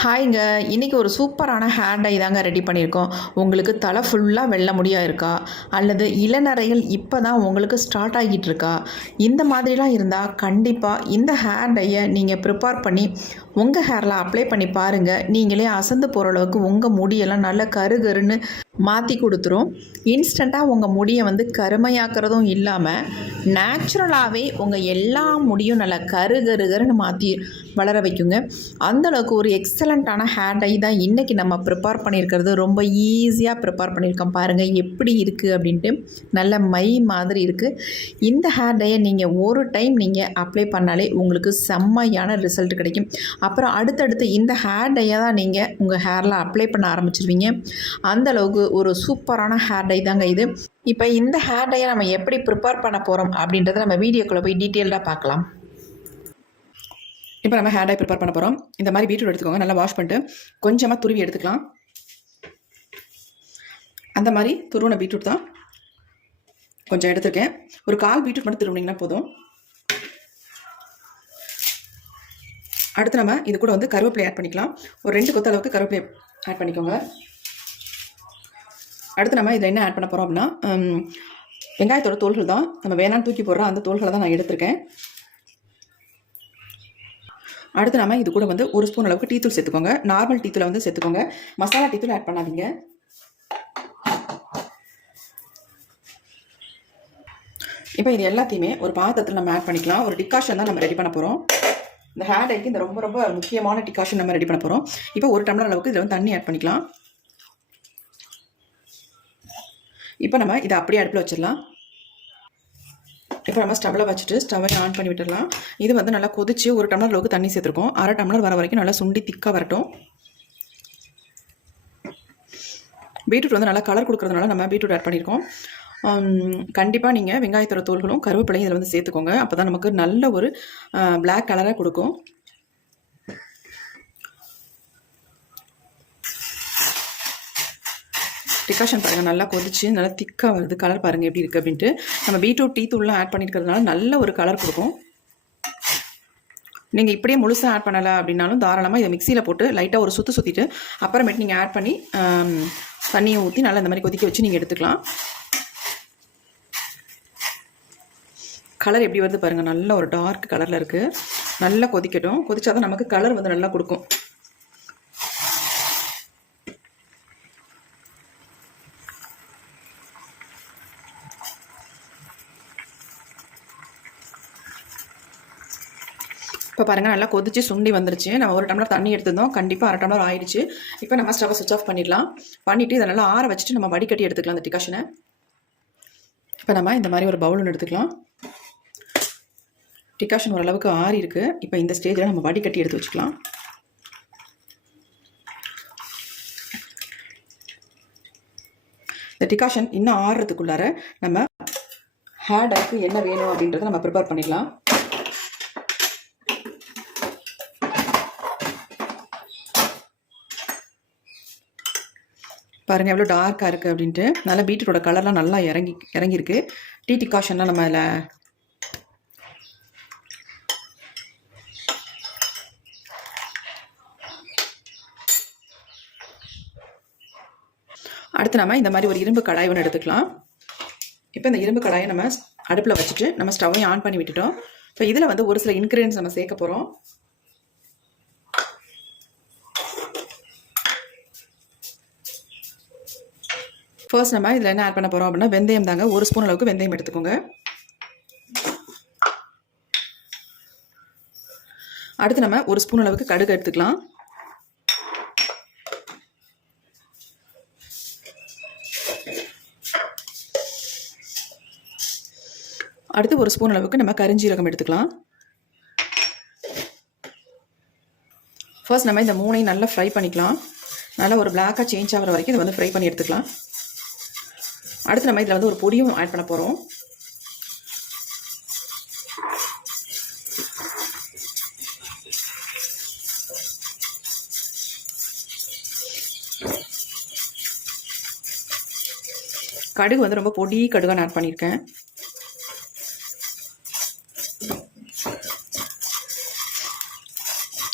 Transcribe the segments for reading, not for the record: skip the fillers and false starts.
ஹாய்ங்க. இன்றைக்கி ஒரு சூப்பரான ஹேர் டை தாங்க ரெடி பண்ணியிருக்கோம். உங்களுக்கு தலை ஃபுல்லாக வெள்ளை முடியாக இருக்கா, அல்லது இளநரைகள் இப்போ தான் உங்களுக்கு ஸ்டார்ட் ஆகிட்டு இருக்கா, இந்த மாதிரிலாம் இருந்தால் கண்டிப்பாக இந்த ஹேர் டையை நீங்கள் ப்ரிப்பேர் பண்ணி உங்கள் ஹேரில் அப்ளை பண்ணி பாருங்கள். நீங்களே அசந்து போகிற அளவுக்கு உங்கள் முடியெல்லாம் நல்லா கருகருன்னு மாற்றி கொடுத்துரும். இன்ஸ்டண்ட்டாக உங்கள் முடியை கருமையாக்குறதும் இல்லாமல் நேச்சுரலாகவே உங்கள் எல்லா முடியும் நல்லா கருகருன்னு மாற்றி வளர வைக்குங்க. அந்தளவுக்கு ஒரு எக்ஸலண்ட்டான ஹேர் டை தான் இன்றைக்கி நம்ம ப்ரிப்பேர் பண்ணியிருக்கிறது. ரொம்ப ஈஸியாக ப்ரிப்பேர் பண்ணியிருக்கோம். பாருங்கள் எப்படி இருக்குது அப்படின்ட்டு. நல்ல மை மாதிரி இருக்குது. இந்த ஹேர் டையை நீங்கள் ஒரு டைம் நீங்கள் அப்ளை பண்ணாலே உங்களுக்கு செம்மையான ரிசல்ட் கிடைக்கும். அப்புறம் அடுத்தடுத்து இந்த ஹேர் டையை தான் நீங்கள் உங்கள் ஹேரில் அப்ளை பண்ண ஆரம்பிச்சிருவீங்க. அந்தளவுக்கு ஒரு சூப்பரான ஹேர் டை தாங்க இது. இப்போ இந்த ஹேர் டையை நம்ம எப்படி ப்ரிப்பேர் பண்ண போகிறோம் அப்படின்றத நம்ம வீடியோக்குள்ளே போய் டீட்டெயில்டாக பார்க்கலாம். இப்போ நம்ம ஹேர் டை ப்ரிப்பேர் பண்ண போகிறோம். இந்த மாதிரி பீட்ரூட் எடுத்துக்கோங்க. நல்லா வாஷ் பண்ணிட்டு கொஞ்சமாக துருவி எடுத்துக்கலாம். அந்த மாதிரி துருவின பீட்ரூட் தான் கொஞ்சம் எடுத்துருக்கேன். ஒரு 1/4 பீட்ரூட் மட்டும் துருவினீங்கன்னா போதும். அடுத்து நம்ம இது கூட கருவேப்பிலை ஆட் பண்ணிக்கலாம். ஒரு 2 கொத்த அளவுக்கு கருவேப்பிலை ஆட் பண்ணிக்கோங்க. அடுத்து நம்ம இதில் என்ன ஆட் பண்ண போகிறோம் அப்படின்னா, வெங்காயத்தோட தோல்கள் தான் நம்ம வேணான்னு தூக்கி போடுறோம். அந்த தோல்களை தான் நான் எடுத்திருக்கேன். அடுத்து நம்ம இது கூட 1 ஸ்பூன் அளவுக்கு டீத்தூள் சேர்த்துக்கோங்க. நார்மல் டீத்தூளை சேர்த்துக்கோங்க. மசாலா டீத்தூள் ஆட் பண்ணாதீங்க. இப்போ இது எல்லாத்தையுமே ஒரு பாத்திரத்தில் நம்ம ஆட் பண்ணிக்கலாம். ஒரு டிகாஷன் தான் நம்ம ரெடி பண்ண போகிறோம். இந்த ஹேர் டைக்கு இந்த ரொம்ப ரொம்ப முக்கியமான டிகாஷன் நம்ம ரெடி பண்ண போகிறோம். இப்போ 1 டம்ளர் அளவுக்கு இதில் தண்ணி ஆட் பண்ணிக்கலாம். இப்போ நம்ம இதை அப்படியே அடுப்பில் வச்சிடலாம். இப்போ நம்ம ஸ்டவ்வில் வச்சுட்டு ஸ்டவ்வை ஆன் பண்ணி விட்டுடலாம். இது நல்லா கொதிச்சு 1 டம்ளர் அளவுக்கு தண்ணி சேர்த்துருக்கோம். 1/2 டம்ளர் வர வரைக்கும் நல்லா சுண்டி திக்காக வரட்டும். பீட்ரூட் நல்லா கலர் கொடுக்கறதுனால நம்ம பீட்ரூட் ஆட் பண்ணியிருக்கோம். கண்டிப்பாக நீங்கள் வெங்காயத்தோட தோல்களும் கருவேப்பிலையும் இதில் சேர்த்துக்கோங்க. அப்போ தான் நமக்கு நல்ல ஒரு பிளாக் கலராக கொடுக்கும். டிகாஷன் பாருங்கள் நல்லா கொதிச்சு நல்லா திக்காக வருது. கலர் பாருங்கள் எப்படி இருக்குது அப்படின்ட்டு. நம்ம பீட்ரூட் டீத்தூள்லாம் ஆட் பண்ணியிருக்கிறதுனால நல்ல ஒரு கலர் கொடுக்கும். நீங்கள் இப்படியே முழுசாக ஆட் பண்ணலை அப்படின்னாலும் தாராளமாக இதை மிக்சியில் போட்டு லைட்டாக ஒரு சுற்றிட்டு அப்புறமேட்டு நீங்கள் ஆட் பண்ணி தண்ணியை ஊற்றி நல்லா இந்த மாதிரி கொதிக்க வச்சு நீங்கள் எடுத்துக்கலாம். கலர் எப்படி வருது பாருங்கள். நல்ல ஒரு டார்க் கலரில் இருக்குது. நல்லா கொதிக்கட்டும். கொதிச்சா தான் நமக்கு கலர் நல்லா கொடுக்கும். இப்போ பாருங்கள் நல்லா கொதிச்சு சுண்டி வந்துருச்சு. நம்ம 1 டம்ளர் தண்ணி எடுத்துருந்தோம். கண்டிப்பாக 1/2 டம்ளர் ஆயிடுச்சு. இப்போ நம்ம ஸ்டவ்வை சுவிட்ச் ஆஃப் பண்ணிடலாம். பண்ணிவிட்டு இதை நல்லா ஆற வச்சுட்டு நம்ம வடிகட்டி எடுத்துக்கலாம் அந்த டிகாஷனை. இப்போ நம்ம இந்த மாதிரி ஒரு பவுல் ஒன்று எடுத்துக்கலாம். டிகாஷன் ஓரளவுக்கு ஆறி இருக்குது. இப்போ இந்த ஸ்டேஜில் நம்ம வடிகட்டி எடுத்து வச்சுக்கலாம். இந்த டிகாஷன் இன்னும் ஆறுறதுக்குள்ளார நம்ம ஹேர் டைக்கு என்ன வேணும் அப்படின்றத நம்ம ப்ரிப்பேர் பண்ணிக்கலாம். பாருங்கள் எவ்வளோ டார்க்காக இருக்குது அப்படின்ட்டு. நல்லா பீட்ரூட்டோட கலர்லாம் நல்லா இறங்கியிருக்கு. டீ டிகாஷன்லாம் நம்ம அதில் அடுத்து நம்ம இந்த மாதிரி ஒரு இரும்பு கடாய் ஒன்று எடுத்துக்கலாம். இப்போ இந்த இரும்பு கடாயை நம்ம அடுப்பில் வச்சுட்டு நம்ம ஸ்டவ்வையும் ஆன் பண்ணி விட்டுட்டோம். இப்போ இதில் ஒரு சில இன்க்ரீடியன்ஸ் நம்ம சேர்க்க போகிறோம். ஃபர்ஸ்ட் நம்ம இதில் என்ன ஆட் பண்ண போகிறோம் அப்படின்னா வெந்தயம் தாங்க. 1 ஸ்பூன் அளவுக்கு வெந்தயம் எடுத்துக்கோங்க. அடுத்து நம்ம 1 ஸ்பூன் அளவுக்கு கடுகு எடுத்துக்கலாம். அடுத்து 1 ஸ்பூன் அளவுக்கு நம்ம கரிஞ்சீரகம் எடுத்துக்கலாம். ஃபர்ஸ்ட் நம்ம இந்த 3ஐயும் நல்லா ஃப்ரை பண்ணிக்கலாம். நல்லா ஒரு பிளாக்காக சேஞ்ச் ஆகிற வரைக்கும் இதை ஃப்ரை பண்ணி எடுத்துக்கலாம். அடுத்து நம்ம இதில் ஒரு பொடியும் ஆட் பண்ண போகிறோம். கடுகு ரொம்ப பொடி கடுகாக நான் ஆட் பண்ணியிருக்கேன்.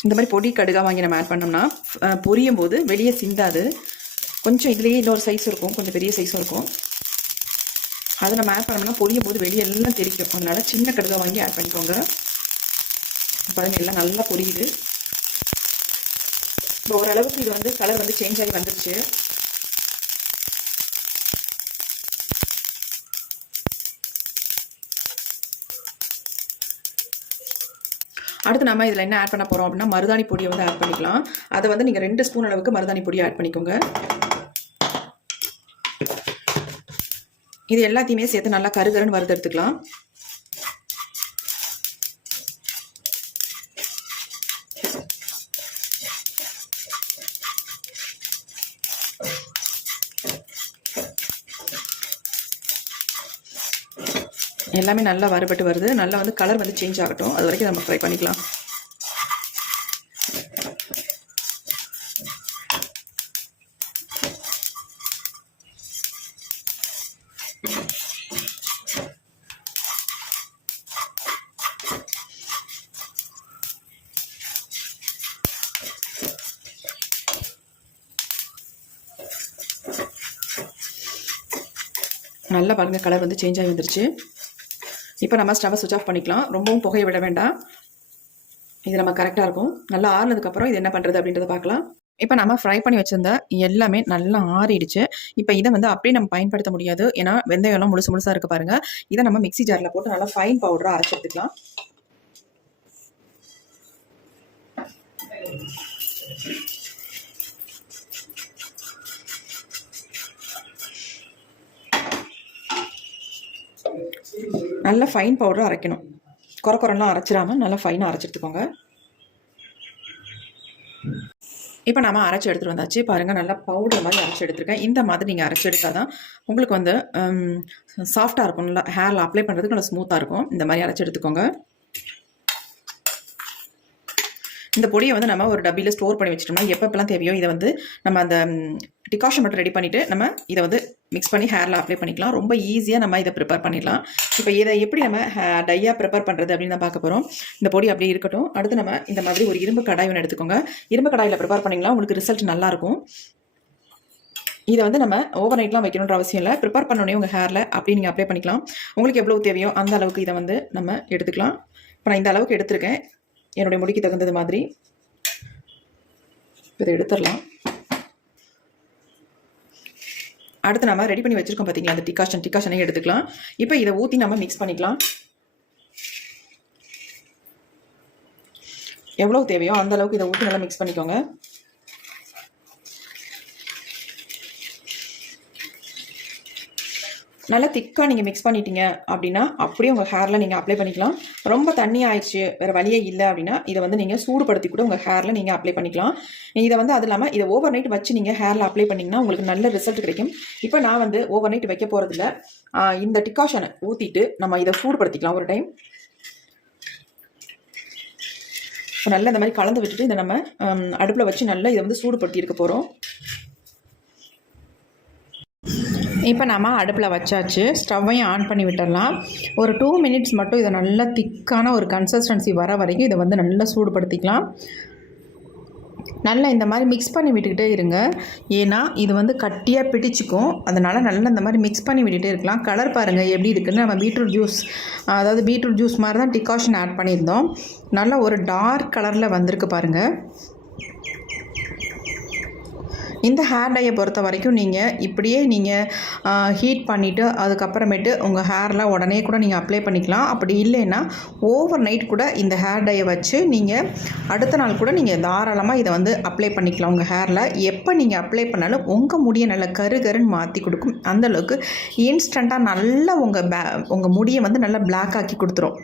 இந்த மாதிரி பொடி கடுகாக வாங்கி நம்ம ஆட் பண்ணோம்னா பொரியும் போது வெளியே சிந்தாது. கொஞ்சம் இதுலேயே இன்னொரு சைஸ் இருக்கும், கொஞ்சம் பெரிய சைஸும் இருக்கும். அதை நம்ம ஆட் பண்ணோம்னா பொரியும் போது வெளியே எல்லாம் தெரிக்கும். அதனால் சின்ன கடுகாக வாங்கி ஆட் பண்ணிக்கோங்க. பாருங்கள் எல்லாம் நல்லா பொரியுது. இப்போ ஓரளவுக்கு இது வந்து கலர் வந்து சேஞ்ச் ஆகி வந்துருச்சு. அடுத்து நம்ம இதில் என்ன ஆட் பண்ண போகிறோம் அப்படின்னா மருதாணி பொடியை வந்து ஆட் பண்ணிக்கலாம். அதை வந்து நீங்கள் 2 ஸ்பூன் அளவுக்கு மருதாணி பொடியை ஆட் பண்ணிக்கோங்க. இது எல்லாத்தையுமே சேர்த்து நல்லா கருகருன்னு வறுத்தெடுத்துக்கலாம். எல்லாமே நல்லா வறுபட்டு வருது. நல்லா வந்து கலர் வந்து சேஞ்ச் ஆகட்டும், அது வரைக்கும் நம்ம ஃப்ரை பண்ணிக்கலாம். நல்லா பாருங்கள் கலர் வந்து சேஞ்ச் ஆகி வந்துருச்சு. இப்போ நம்ம ஸ்டவ்வை சுவிட்ச் ஆஃப் பண்ணிக்கலாம். ரொம்பவும் புகையை விட வேண்டாம், இது நம்ம கரெக்டாக இருக்கும். நல்லா ஆறுனதுக்கப்புறம் இது என்ன பண்ணுறது அப்படின்றத பார்க்கலாம். இப்போ நம்ம ஃப்ரை பண்ணி வச்சுருந்த எல்லாமே நல்லா ஆறிடுச்சு. இப்போ இதை வந்து அப்படியே நம்ம பயன்படுத்த முடியாது, ஏன்னா வெந்தயம்லாம் முழுசாக இருக்குது பாருங்கள். இதை நம்ம மிக்ஸி ஜாரில் போட்டு நல்லா ஃபைன் பவுடராக அரைச்சி எடுத்துக்கலாம். நல்லா ஃபைன் பவுடராக அரைக்கணும், குறைலாம் அரைச்சிடாமல் நல்லா ஃபைனாக அரைச்சி எடுத்துக்கோங்க. இப்போ நம்ம அரைச்சி எடுத்துகிட்டு வந்தாச்சு பாருங்கள். நல்லா பவுடர் மாதிரி அரைச்சி எடுத்துருக்கேன். இந்த மாதிரி நீங்கள் அரைச்சி எடுத்தால் தான் உங்களுக்கு வந்து சாஃப்டாக இருக்கும், நல்லா ஹேரில் அப்ளை பண்ணுறதுக்கு நல்லா ஸ்மூத்தாக இருக்கும். இந்த மாதிரி அரைச்சி எடுத்துக்கோங்க. இந்த பொடியை வந்து நம்ம ஒரு டப்பியில் ஸ்டோர் பண்ணி வச்சிட்டோம்னா எப்பப்பெல்லாம் தேவையோ இதை வந்து நம்ம அந்த டிகாஷன் மட்டும் ரெடி பண்ணிவிட்டு நம்ம இதை வந்து மிக்ஸ் பண்ணி ஹேரில் அப்ளை பண்ணிக்கலாம். ரொம்ப ஈஸியாக நம்ம இதை ப்ரிப்பேர் பண்ணிடலாம். இப்போ இதை எப்படி நம்ம டையாக ப்ரிப்பேர் பண்ணுறது அப்படின்னு தான் பார்க்க போகிறோம். இந்த பொடி அப்படியே இருக்கட்டும். அடுத்து நம்ம இந்த மாதிரி ஒரு இரும்பு கடாய் ஒன்று எடுத்துக்கோங்க. இரும்பு கடாயில் ப்ரிப்பேர் பண்ணிங்கன்னா உங்களுக்கு ரிசல்ட் நல்லாயிருக்கும். இதை வந்து நம்ம ஓவர் நைட்லாம் வைக்கணுன்ற அவசியம் இல்லை. ப்ரிப்பேர் பண்ணோடனே உங்கள் ஹேரில் அப்படி நீங்கள் அப்ளை பண்ணிக்கலாம். உங்களுக்கு எவ்வளோ தேவையோ அந்த அளவுக்கு இதை வந்து நம்ம எடுத்துக்கலாம். இப்போ நான் இந்த அளவுக்கு எடுத்திருக்கேன், என்னுடைய முடிக்கு தகுந்தது மாதிரி. இதை எடுத்துடலாம். அடுத்து நம்ம ரெடி பண்ணி வச்சுருக்கோம் பார்த்தீங்களா, அந்த டிகாஷனையும் எடுத்துக்கலாம். இப்போ இதை ஊற்றி நம்ம மிக்ஸ் பண்ணிக்கலாம். எவ்வளோ தேவையோ அந்த அளவுக்கு இதை ஊற்றி நல்லா மிக்ஸ் பண்ணிக்கோங்க. நல்லா திக்காக நீங்கள் மிக்ஸ் பண்ணிட்டீங்க அப்படின்னா அப்படியே உங்கள் ஹேரில் நீங்கள் அப்ளை பண்ணிக்கலாம். ரொம்ப தண்ணி ஆயிடுச்சு, வேறு வழியே இல்லை அப்படின்னா இதை வந்து நீங்கள் சூடுபடுத்தி கூட உங்கள் ஹேரில் நீங்கள் அப்ளை பண்ணிக்கலாம். இதை வந்து அது இல்லாமல் இதை ஓவர் நைட் வச்சு நீங்கள் ஹேரில் அப்ளை பண்ணிங்கன்னா உங்களுக்கு நல்ல ரிசல்ட் கிடைக்கும். இப்போ நான் வந்து ஓவர் நைட் வைக்க போகிறதில்ல, இந்த டிகாஷனை ஊற்றிட்டு நம்ம இதை சூடுபடுத்திக்கலாம் ஒரு டைம். இப்போ நல்லா இந்த மாதிரி கலந்து விட்டுட்டு இதை நம்ம அடுப்பில் வச்சு நல்லா இதை வந்து சூடுபடுத்தி இருக்க போகிறோம். இப்போ நம்ம அடுப்பில் வச்சாச்சு, ஸ்டவ்வையும் ஆன் பண்ணி விட்டுடலாம். ஒரு 2 மினிட்ஸ் மட்டும் இதை நல்லா திக்கான ஒரு கன்சிஸ்டன்சி வர வரைக்கும் இதை வந்து நல்லா சூடுபடுத்திக்கலாம். நல்லா இந்த மாதிரி மிக்ஸ் பண்ணி விட்டுக்கிட்டே இருங்க, ஏன்னா இது வந்து கட்டியாக பிடிச்சிக்கும். அதனால் நல்லா இந்த மாதிரி மிக்ஸ் பண்ணி விட்டுகிட்டே இருக்கலாம். கலர் பாருங்கள் எப்படி இருக்குன்னு. நம்ம பீட்ரூட் ஜூஸ் மாதிரி தான் டிகாஷன் ஆட் பண்ணியிருந்தோம். நல்லா ஒரு டார்க் கலரில் வந்திருக்கு பாருங்கள். இந்த ஹேர் டையை பொறுத்த வரைக்கும் நீங்கள் இப்படியே நீங்கள் ஹீட் பண்ணிவிட்டு அதுக்கப்புறமேட்டு உங்கள் ஹேரில் உடனே கூட நீங்கள் அப்ளை பண்ணிக்கலாம். அப்படி இல்லைன்னா ஓவர் நைட் கூட இந்த ஹேர் டையை வச்சு நீங்கள் அடுத்த நாள் கூட நீங்கள் தாராளமாக இதை வந்து அப்ளை பண்ணிக்கலாம் உங்கள் ஹேரில். எப்போ நீங்கள் அப்ளை பண்ணாலும் உங்கள் முடியை நல்லா கருன்னு மாற்றி கொடுக்கும். அந்தளவுக்கு இன்ஸ்டண்ட்டாக நல்லா உங்கள் முடியை வந்து நல்லா பிளாக் ஆக்கி கொடுத்துரும்.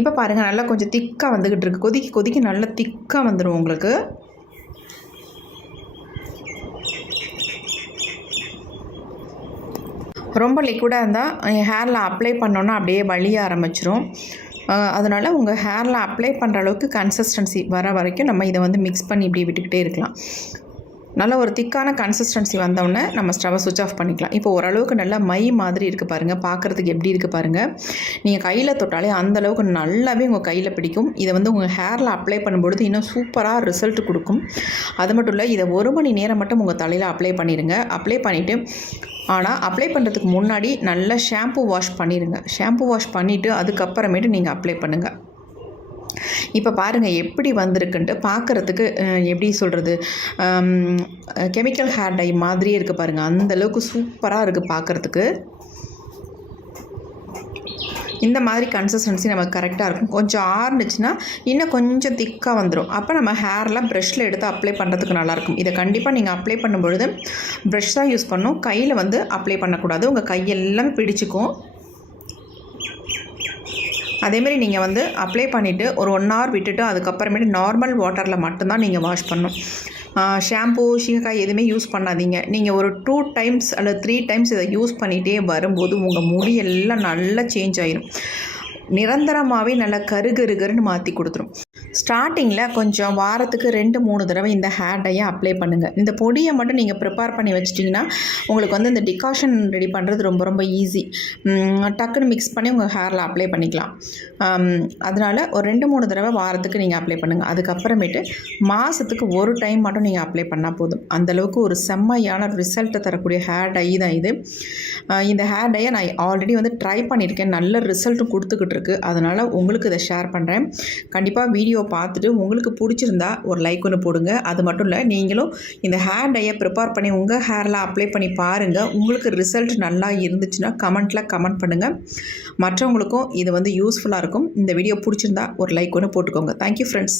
இப்போ பாருங்கள் நல்லா கொஞ்சம் திக்காக வந்துக்கிட்டு இருக்குது. கொதிக்க நல்லா திக்காக வந்துடும் உங்களுக்கு. ரொம்ப லிக்விடாக இருந்தால் ஹேரில் அப்ளை பண்ணோன்னா அப்படியே வலிய ஆரம்பிச்சிரும். அதனால் உங்கள் ஹேரில் அப்ளை பண்ணுற அளவுக்கு கன்சிஸ்டன்சி வர வரைக்கும் நம்ம இதை வந்து மிக்ஸ் பண்ணி இப்படி விட்டுக்கிட்டே இருக்கலாம். நல்ல ஒரு திக்கான கன்சிஸ்டன்சி வந்தோடனே நம்ம ஸ்டவ்வை சுவிட்ச் ஆஃப் பண்ணிக்கலாம். இப்போ ஓரளவுக்கு நல்லா மை மாதிரி இருக்குது பாருங்கள், பார்க்குறதுக்கு எப்படி இருக்குது பாருங்கள். நீங்கள் கையில் தொட்டாலே அந்தளவுக்கு நல்லாவே உங்கள் கையில் பிடிக்கும். இதை வந்து உங்கள் ஹேரில் அப்ளை பண்ணும்பொழுது இன்னும் சூப்பராக ரிசல்ட் கொடுக்கும். அது மட்டும் இல்லை, இதை 1 மணி நேரம் மட்டும் உங்கள் தலையில் அப்ளை பண்ணிடுங்க. அப்ளை பண்ணிவிட்டு ஆனால் அப்ளை பண்ணுறதுக்கு முன்னாடி நல்லா ஷாம்பு வாஷ் பண்ணிடுங்க. ஷாம்பு வாஷ் பண்ணிவிட்டு அதுக்கப்புறமேட்டு நீங்கள் அப்ளை பண்ணுங்கள். இப்போ பாருங்கள் எப்படி வந்திருக்குன்ட்டு. பார்க்குறதுக்கு எப்படி சொல்கிறது, கெமிக்கல் ஹேர் டை மாதிரியே இருக்குது பாருங்கள். அந்தளவுக்கு சூப்பராக இருக்குது பார்க்குறதுக்கு. இந்த மாதிரி கன்சிஸ்டன்சி நமக்கு கரெக்டாக இருக்கும். கொஞ்சம் ஆறுனுச்சுன்னா இன்னும் கொஞ்சம் திக்காக வந்துடும். அப்போ நம்ம ஹேரில் ப்ரஷ்ஷில் எடுத்து அப்ளை பண்ணுறதுக்கு நல்லாயிருக்கும். இதை கண்டிப்பாக நீங்கள் அப்ளை பண்ணும்பொழுது ப்ரஷ் தான் யூஸ் பண்ணணும். கையில் வந்து அப்ளை பண்ணக்கூடாது, உங்கள் கையெல்லாம் பிடிச்சிக்கும். அதேமாரி நீங்கள் வந்து அப்ளை பண்ணிவிட்டு ஒரு 1 hour விட்டுட்டு அதுக்கப்புறமேட்டு நார்மல் வாட்டரில் மட்டும்தான் நீங்கள் வாஷ் பண்ணணும். ஷாம்பு, சீக்காய் எதுவுமே யூஸ் பண்ணாதீங்க. நீங்கள் ஒரு 2 times அல்லது 3 times இதை யூஸ் பண்ணிகிட்டே வரும்போது உங்கள் முடி எல்லாம் நல்லா சேஞ்ச் ஆகிடும். நிரந்தரமாகவே நல்லா கருகருன்னு மாற்றி கொடுத்துரும். ஸ்டார்டிங்கில் கொஞ்சம் வாரத்துக்கு 2-3 தடவை இந்த ஹேர் டையை அப்ளை பண்ணுங்கள். இந்த பொடியை மட்டும் நீங்கள் ப்ரிப்பேர் பண்ணி வச்சிட்டிங்கன்னா உங்களுக்கு வந்து இந்த டிகாஷன் ரெடி பண்ணுறது ரொம்ப ரொம்ப ஈஸி. டக்குன்னு மிக்ஸ் பண்ணி உங்கள் ஹேரில் அப்ளை பண்ணிக்கலாம். அதனால் ஒரு 2-3 தடவை வாரத்துக்கு நீங்கள் அப்ளை பண்ணுங்கள். அதுக்கப்புறமேட்டு மாதத்துக்கு 1 டைம் மட்டும் நீங்கள் அப்ளை பண்ணால் போதும். அந்தளவுக்கு ஒரு செம்மையான ரிசல்ட்டை தரக்கூடிய ஹேர் டை தான் இது. இந்த ஹேர் டையை நான் ஆல்ரெடி வந்து ட்ரை பண்ணியிருக்கேன், நல்ல ரிசல்ட்டும் கொடுத்துக்கிட்டு இருக்கு. அதனால் உங்களுக்கு இதை ஷேர் பண்ணுறேன். கண்டிப்பாக வீடியோ பார்த்துட்டு உங்களுக்கு பிடிச்சிருந்தா ஒரு லைக் ஒன்று போடுங்க. அது மட்டும் இல்லை, நீங்களும் இந்த ஹேர் டையை ப்ரிப்பேர் பண்ணி உங்கள் ஹேரில் அப்ளை பண்ணி பாருங்கள். உங்களுக்கு ரிசல்ட் நல்லா இருந்துச்சுன்னா கமெண்ட் பண்ணுங்கள். மற்றவங்களுக்கும் இது வந்து யூஸ்ஃபுல்லாக இருக்கும். இந்த வீடியோ பிடிச்சிருந்தா ஒரு லைக் ஒன்று போட்டுக்கோங்க. Thank you friends.